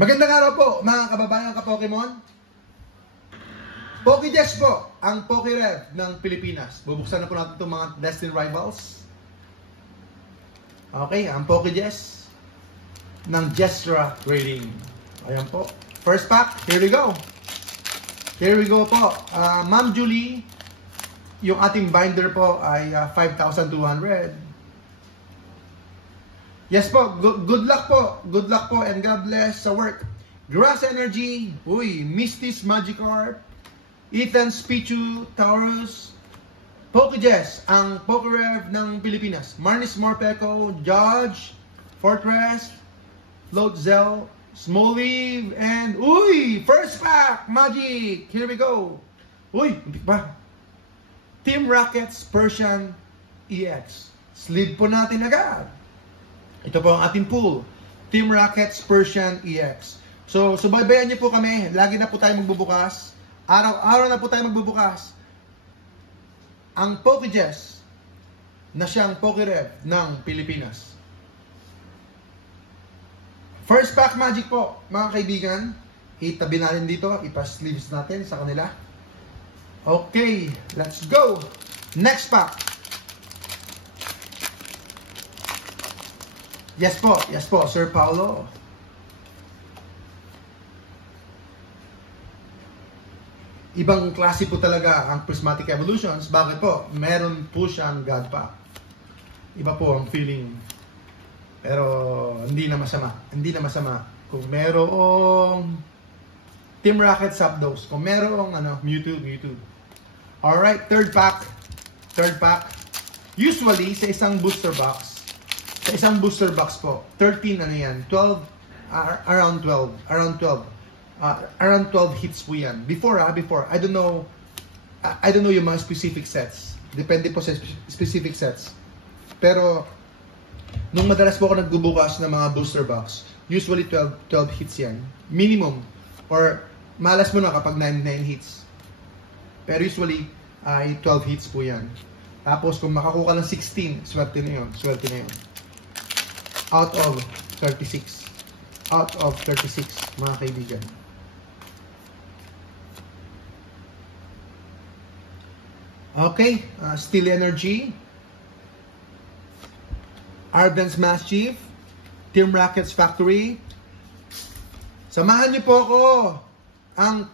Magandang araw po mga kababayan ka-Pokemon. PokeJess po ang PokeRev ng Pilipinas. Bubuksan na po natin itong mga Destined Rivals. Okay, ang PokeJess ng Jestra Trading. Ayan po. First pack, here we go. Here we go po. Ma'am Julie, yung ating binder po ay 5,200. Yes po, good luck po. Good luck po and God bless sa work. Grass Energy, uy, Misty's Magikarp, Ethan's Pichu, Taurus, PokeJess, ang PokeRev ng Pilipinas. Marnis Morpeko, Judge, Fortress, Floatzel, Smoliv, and uy, first pack, Magic. Here we go. Uy, hindi pa. Team Rockets Persian EX. Sleeve po natin agad. Ito po ang ating pool. Team Rockets Persian EX. So, subaybayan niyo po kami. Lagi na po tayo magbubukas. Araw-araw na po tayo magbubukas. Ang PokeJess na siyang PokeRev ng Pilipinas. First pack Magic po, mga kaibigan. Itabi natin dito. Ipa-sleeves natin sa kanila. Okay, let's go. Next pack. Yes po, Sir Paulo. Ibang klase po talaga ang Prismatic Evolutions. Bakit po? Meron po siyang God Pack. Iba po ang feeling. Pero hindi na masama. Hindi na masama. Kung merong Team Rocket Zapdos. Kung merong Mewtwo. Alright, third pack. Usually, sa isang booster box, po, 13 yan, 12, around 12 hits po yan. Before, I don't know yung mga specific sets. Depende po sa specific sets. Pero, nung madalas po ako nagbubukas ng mga booster box, usually 12 hits yan. Minimum. Or, malas mo na kapag 9 hits. Pero usually, ay 12 hits po yan. Tapos, kung makakuha ng 16, swerte na yun. Out of 36. Out of 36, mga kaibigan. Okay, Steel Energy, Arden's Mastiff, Team Rockets Factory. Samahan niyo po ako, ang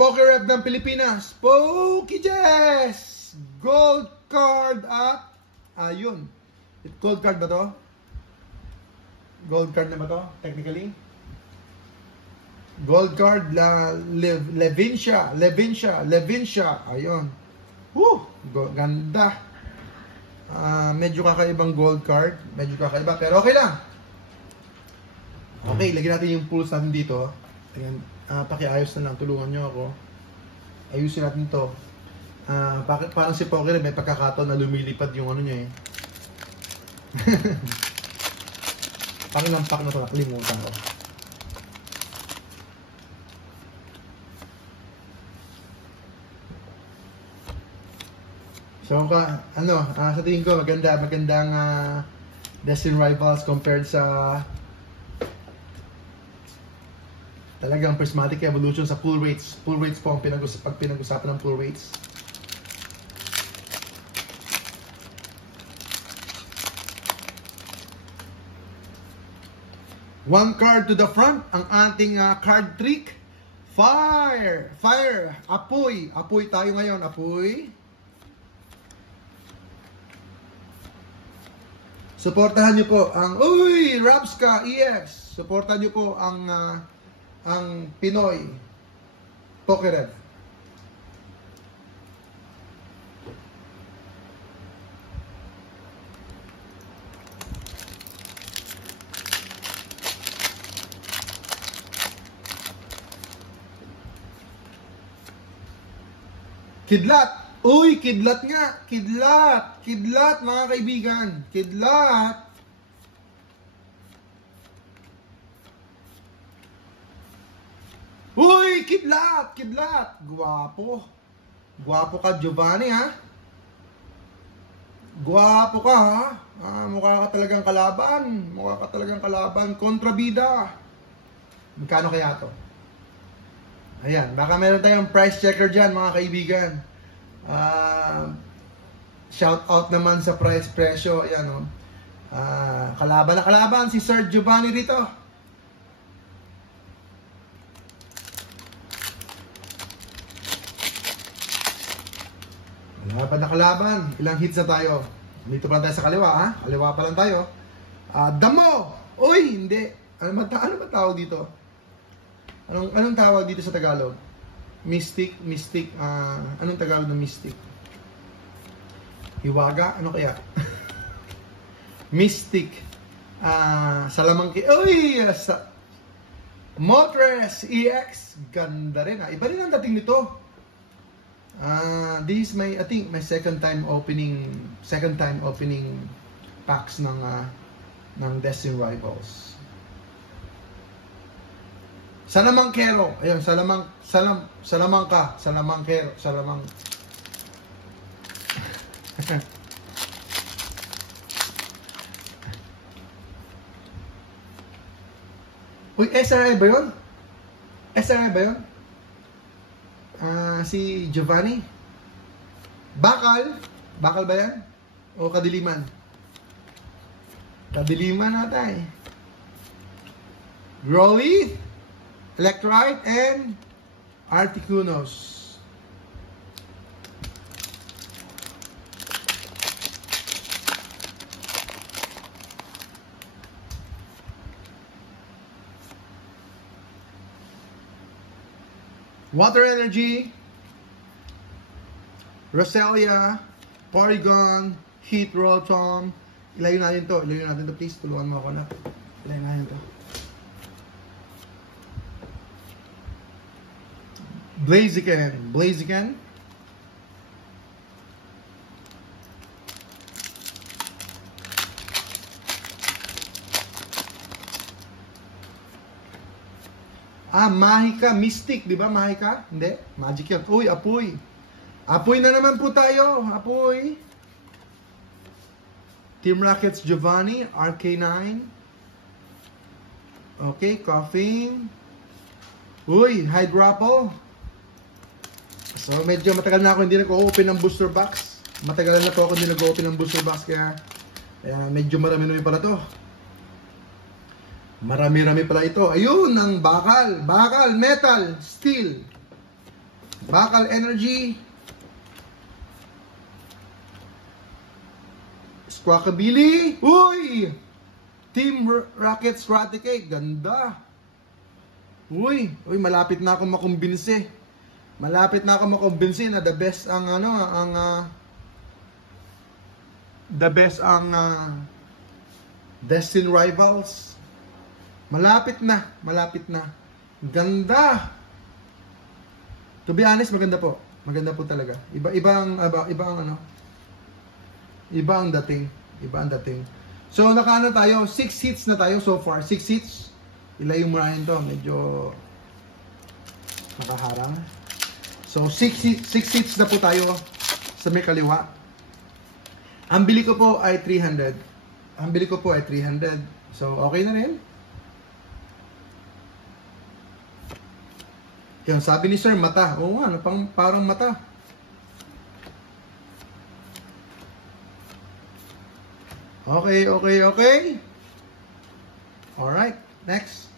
PokeRev ng Pilipinas, PokeJess! Gold card at, ayun. Gold card ba to? Gold card na ba to? Technically? Gold card Levincia. Ayun. Woo! Ganda. Medyo kakaibang gold card. Medyo kakaiba. Pero okay lang. Okay, lagyan natin yung pulse natin dito. Ayan. Pakiayos na lang. Tulungan nyo ako. Ayusin natin to. Parang si PokeRev may pagkakataon na lumilipad yung niya eh. Pangilampak na ito, nakalimutan ko. So, sa tingin ko, magandang Destined Rivals compared sa talagang Prismatic Evolution sa pull rates. Pull rates po ang pinag-usapan ng pull rates. One card to the front, ang ating card trick. Fire! Apoy tayo ngayon, apoy. Suportahan niyo po ang Rabska EX. Suportahan niyo po ang Pinoy PokeRev. Kidlat! Kidlat nga! Kidlat, mga kaibigan! Kidlat! Kidlat! Gwapo ka, Giovanni, ha? Gwapo ka, ha? Mukha ka talagang kalaban. Kontrabida. Magkano kaya to? Ayan, baka meron tayong price checker dyan, mga kaibigan. Shout out naman sa price presyo. Ayan, oh. Kalaban na kalaban si Sir Giovanni dito. Kalaban na kalaban. Ilang hits na tayo? Dito pa lang tayo sa kaliwa, ha? Kaliwa pa lang tayo. Damo! Uy, hindi. Ano ba tawag dito? Anong tawag dito sa Tagalog? Mystic. Anong Tagalog ng mystic? Hiwaga? Ano kaya? Mystic. Salamangki. Uy! Motres EX. Ganda rin, ha? Iba rin ang dating nito. This is I think my second time opening packs ng Destiny Rivals. Salamangkero. Ayun, Salamangka. Uy, SRI ba yun? Si Giovanni? Bakal ba yan? O kadiliman? Kadiliman nata eh. Growly, Electrite, and Articunos. Water Energy, Roselia, Porygon, Heat Rotom. Ilayo natin to please. Tulungan mo ako na. Ilayo natin to. Blaziken. Mahika, Mystic, di ba? Mahika? Hindi, Magic yan. Uy, Apoy. Apoy na naman po tayo. Apoy. Team Rockets Giovanni, RK9. Okay, Coughing. Uy, Hydrapple. So, medyo matagal na ako hindi nag-open ng booster box. Matagal na po ako hindi nag-open ng booster box, kaya medyo marami pala to. Marami pala ito. Ayun, ang bakal, metal, steel, bakal energy, Squawkabilly. Uy! Team Rockets Raticate. Ganda. Uy, malapit na ako makumbinsi. Na the best ang Destiny Rivals. Malapit na. Ganda. To be honest, maganda po talaga. Iba ang dating. So nakaano tayo, 6 hits na tayo so far. 6 hits. Ilayo mo rin to, medyo nakaharang. So 6 hits na po tayo sa may kaliwa. Ang bili ko po ay 300. So okay na rin. Yan, sabi ni Sir, mata. Oo nga, parang mata. Okay. Alright, next.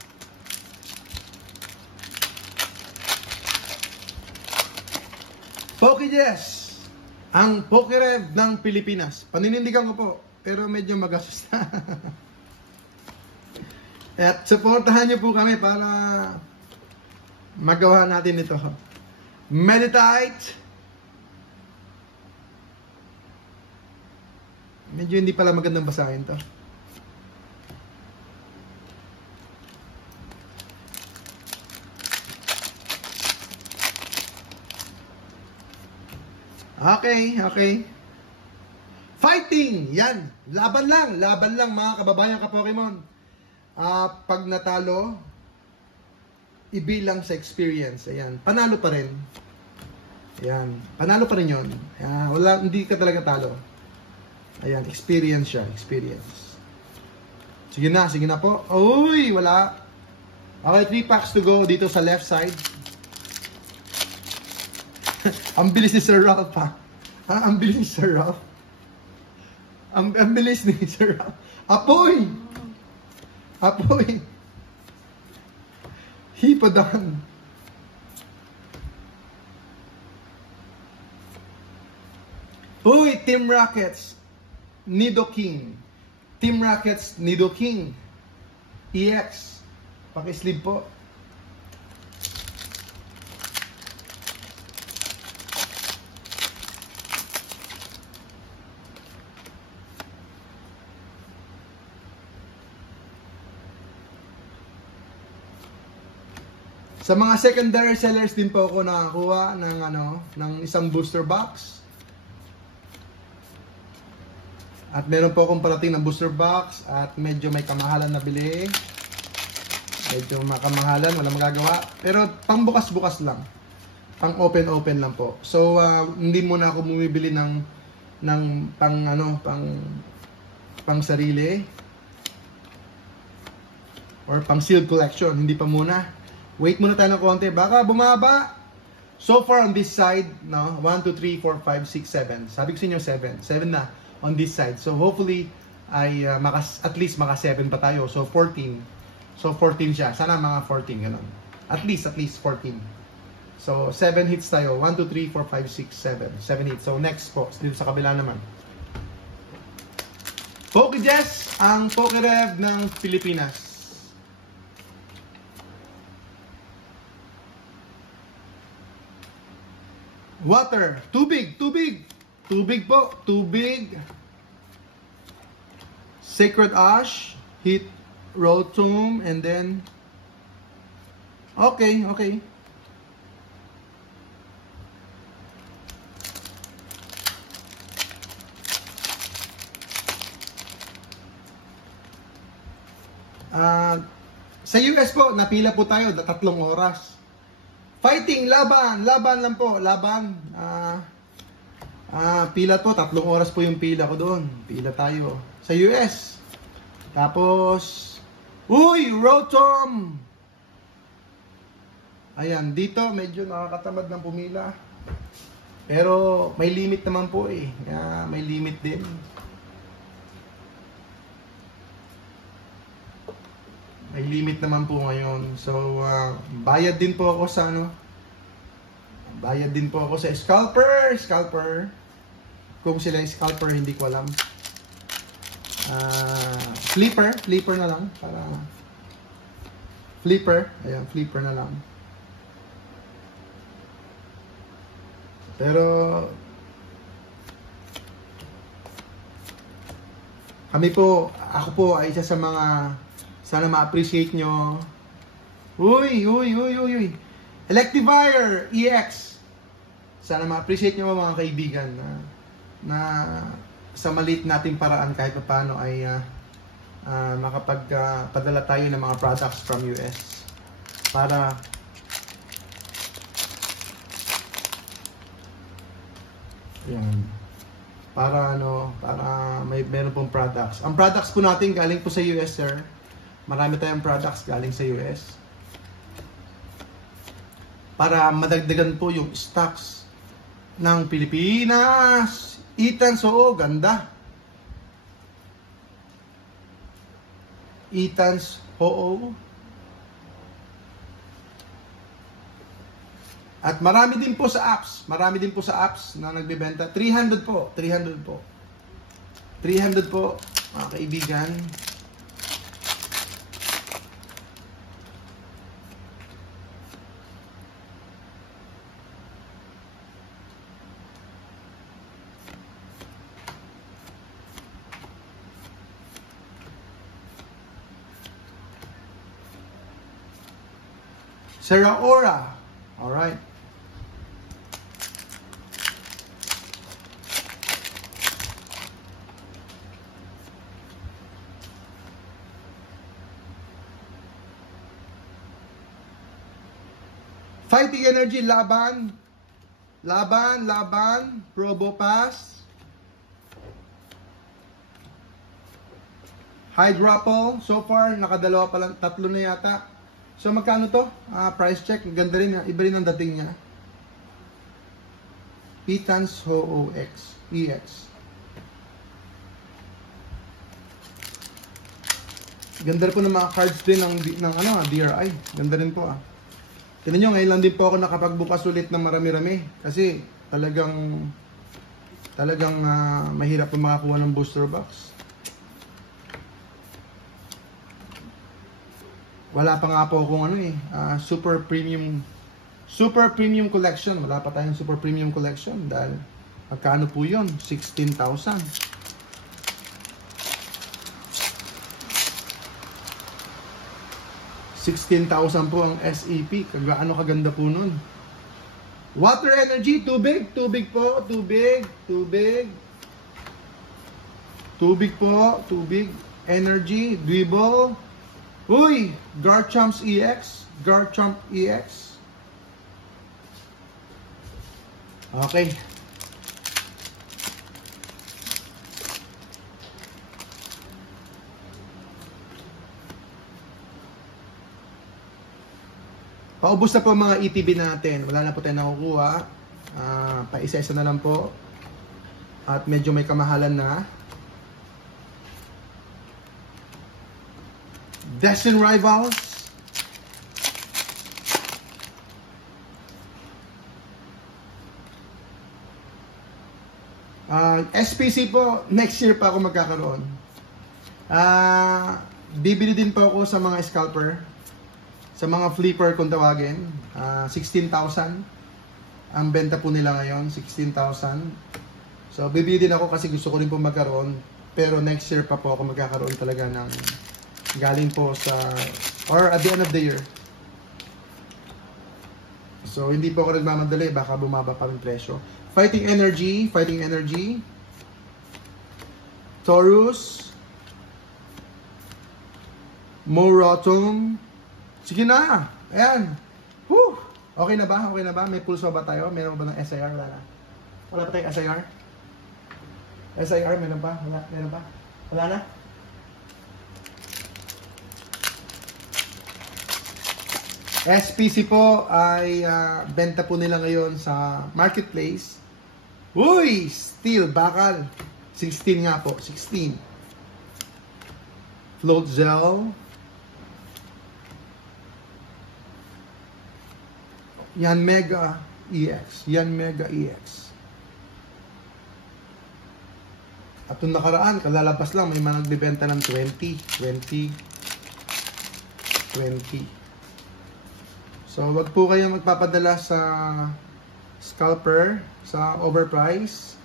Pokejess, ang Pokerev ng Pilipinas. Paninindigan ko po, pero medyo magastos na. At supportahan niyo po kami para magawa natin ito. Meditite. Medyo hindi pala magandang basahin to. Okay. Fighting! Yan. Laban lang mga kababayan ka-Pokemon. Pag natalo, ibilang sa experience. Ayan. Panalo pa rin. Ayan. Panalo pa rin yun. Hindi ka talaga talo. Ayan. Experience siya. Experience. Sige na po. Uy! Wala. Okay, 3 packs to go dito sa left side. Ang bilis ni Sir Ralph ha. Ang bilis ni Sir Ralph. Ang bilis ni Sir Ralph. Apoy! Apoy! Hippodon. Uy, Team Rockets, Nidoking. Team Rockets, Nidoking. EX. Pakisleeve po. Sa mga secondary sellers din po ako nakakuha ng isang booster box. At meron po akong parating na booster box at medyo may kamahalan na bili. Medyo makamahalan, wala magagawa. Pero pang bukas-bukas lang. Pang open-open lang po. So hindi muna ako bumibili ng pang sarili or pang sealed collection, hindi pa muna. Wait muna tayo ng konti, baka bumaba. So far on this side, no, 1, 2, 3, 4, 5, 6, 7. Sabi ko sa inyo 7. 7 na on this side. So hopefully ay at least maka 7 pa tayo. So 14. So 14 siya. Sana mga 14 ganun. At least 14. So 7 hits tayo. 1, 2, 3, 4, 5, 6, 7. 7 hits. So next po, dito sa kabila naman. Pokejess, ang Pokerev ng Pilipinas. Water, tubig po, tubig. Sacred Ash, Heat Rotom, and then okay. Sa US po, napila po tayo 3 oras. Fighting, laban lang po, laban. Pila po, 3 oras po yung pila ko doon. Pila tayo. Sa US. Tapos, uy, Rotom! Ayan, dito medyo nakakatamad ng pumila. Pero may limit naman po eh. May limit din. May limit naman po ngayon. So, bayad din po ako sa Bayad din po ako sa scalper. Kung sila yung scalper, hindi ko alam. Flipper na lang. Ayan, flipper na lang. Pero, ako po ay isa sa mga sana ma-appreciate nyo. Uy. Electivire EX. Sana ma-appreciate nyo mga kaibigan na sa maliit nating paraan kahit paano ay makapagpadala tayo ng mga products from US. Para meron pong products. Ang products po natin galing po sa US, sir. Marami tayong products galing sa US. Para madagdagan po yung stocks ng Pilipinas. Ethan, so ganda. Ethan's oo. At marami din po sa apps. Na nagbebenta. 300 po, mga kaibigan. Sarah Ora. All right. Fighting Energy, laban. Probopass. Hydropol, so far nakadalawa pa lang, 3 na yata. So magkano to? Price check. Ganda rin. Iba rin ang dating niya. Ethan's HOOX EX. Ganda rin po ng mga cards din ng DRI. Ganda rin po Tignan nyo, ngayon lang din po ako nakapagbukas ulit ng marami-rami. Kasi talagang mahirap po makakuha ng booster box. Wala pa nga po akong super premium collection. Wala pa tayong super premium collection dahil magkano po yun? 16,000. 16,000 po ang SEP. Kagaano kaganda po nun. Water energy, tubig. Tubig po, tubig. Tubig. Tubig po, tubig. Energy, dribble. Uy! Garchamp's EX. Garchamp EX. Okay. Paubos na po mga ETB natin. Wala na po tayo nakukuha. Pa-isa-isa na lang po. At medyo may kamahalan na. Destin Rivals. SPC po, next year pa ako magkakaroon. Bibili din po ako sa mga scalper. Sa mga flipper kung tawagin, 16,000 ang benta po nila ngayon, 16,000. So bibili din ako kasi gusto ko rin po magkaroon, pero next year pa po ako magkakaroon talaga ng galing po sa, or at the end of the year. So hindi po ako nagmamadali, baka bumaba pa rin presyo. Fighting Energy, Taurus, Morotum. Sige na. Ayan. Whew. Okay na ba? Okay na ba? May pulso ba tayo? Meron ba ng SIR? Wala na. Wala pa tayong SIR? SIR, meron ba? Wala. Meron ba? Wala na? SPC po ay benta po nila ngayon sa marketplace. Uy! Steel, bakal. 16 nga po. 16. Float gel. Yan Mega EX. Yan Mega EX. At nung nakaraan, kalalabas lang, may mga nagbibenta ng 20. So, wag po kayong magpapadala sa scalper, sa overprice.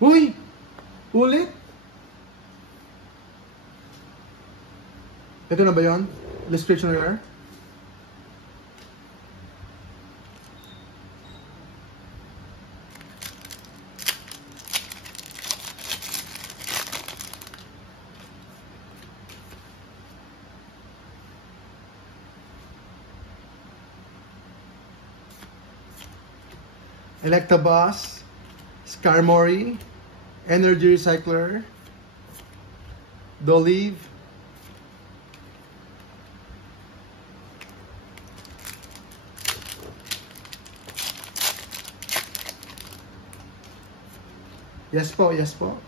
Uy! Ulit? Ito na ba yun? Description error? Electabuzz, Skarmory, Energy Recycler, Dolive, yes po, yes po.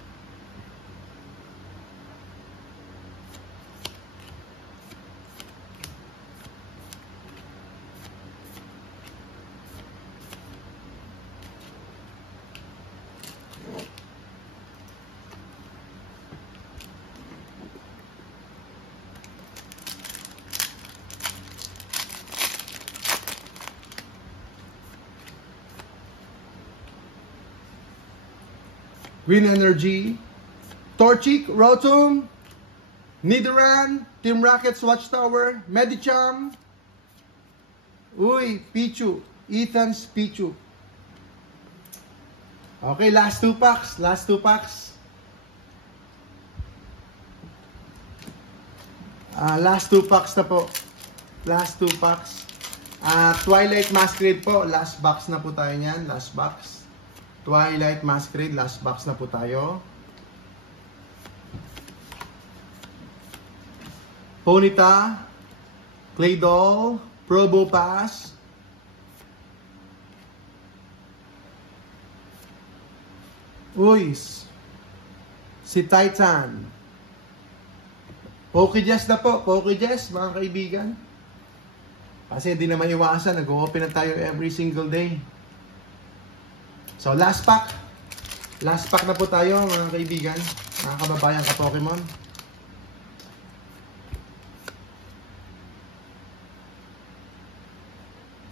Green Energy, Torchic, Rotom, Nidoran, Team Rockets Watchtower, Medicham, uy, Pichu, Ethan's Pichu. Okay, last two packs, last two packs. Last two packs na po. Last two packs. Twilight Masquerade po, last box na po tayo niyan, last box. Twilight Masquerade, last box na po tayo. Ponyta, Clay Doll, Probo Pass, si Titan. Pokejess na po, Pokejess mga kaibigan. Kasi hindi naman iwasan, nag-open na tayo every single day. So last pack. Last pack na po tayo mga kaibigan, mga kababayan ka Pokemon.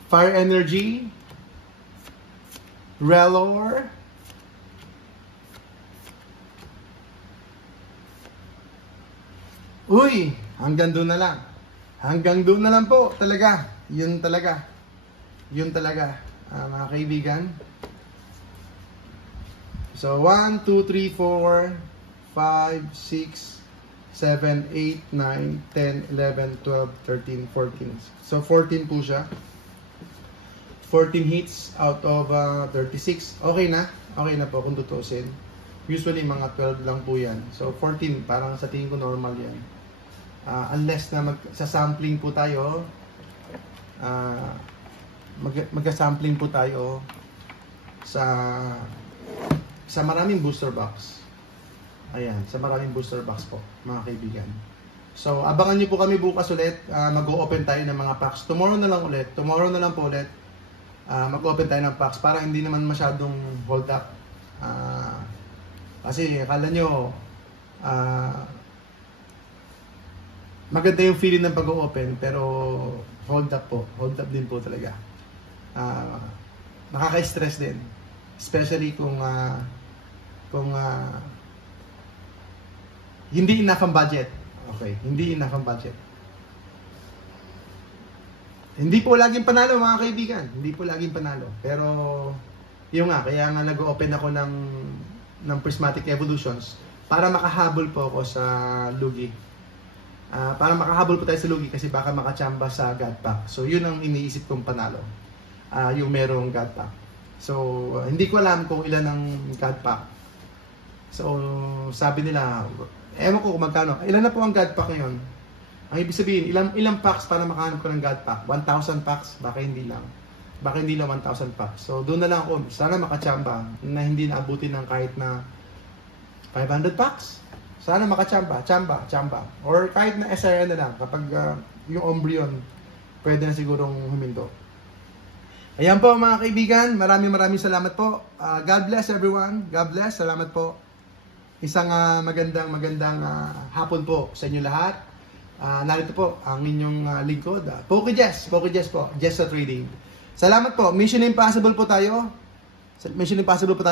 Fire Energy, Rellor, hanggang doon na lang. Hanggang doon na lang po talaga. Yun talaga. Mga kaibigan. So 1, 2, 3, 4, 5, 6, 7, 8, 9, 10, 11, 12, 13, 14. So 14 po siya. 14 hits out of 36. Okay na po kung tutusin. Usually mga 12 lang po yan. So 14 parang sa tingin ko normal yan. Unless na magsa-sampling po tayo, magsa-sampling po tayo sa maraming booster box. Ayan, sa maraming booster box po, mga kaibigan. So, abangan niyo po kami bukas ulit. Mag-o-open tayo ng mga packs. Tomorrow na lang po ulit. Mag-open tayo ng packs para hindi naman masyadong hold up. Kasi akala nyo, maganda yung feeling ng pag-open, pero hold up po. Hold up din po talaga. Nakaka-stress din. Especially kung hindi enough ang budget. Okay, hindi enough ang budget. Hindi po laging panalo mga kaibigan. Hindi po laging panalo. Pero yung kaya nga nag-open ako ng Prismatic Evolutions para makahabol po ako sa Lugi. Para makahabol po tayo sa Lugi kasi baka makachamba sa God Pack. So yun ang iniisip kong panalo. Yung merong God Pack. So hindi ko alam kung ilan ang God Pack. So sabi nila, ewan ko kung magkano. Ilan na po ang God Pack ngayon? Ang ibig sabihin, ilang packs para makahanap ko ng God Pack? 1,000 packs? Baka hindi lang. Baka hindi lang 1,000 packs. So doon na lang ako. Sana makachamba na hindi naabutin ng kahit na 500 packs. Sana makachamba. Chamba. Or kahit na SRN na lang. Kapag yung Umbreon, pwede na sigurong huminto. Ayan po mga kaibigan. Maraming salamat po. God bless everyone. God bless. Salamat po. Isang magandang hapon po sa inyo lahat. Narito po ang inyong lingkod. Pokejess po. Jess sa Trading. Salamat po. Mission Impossible po tayo.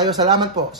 Salamat po.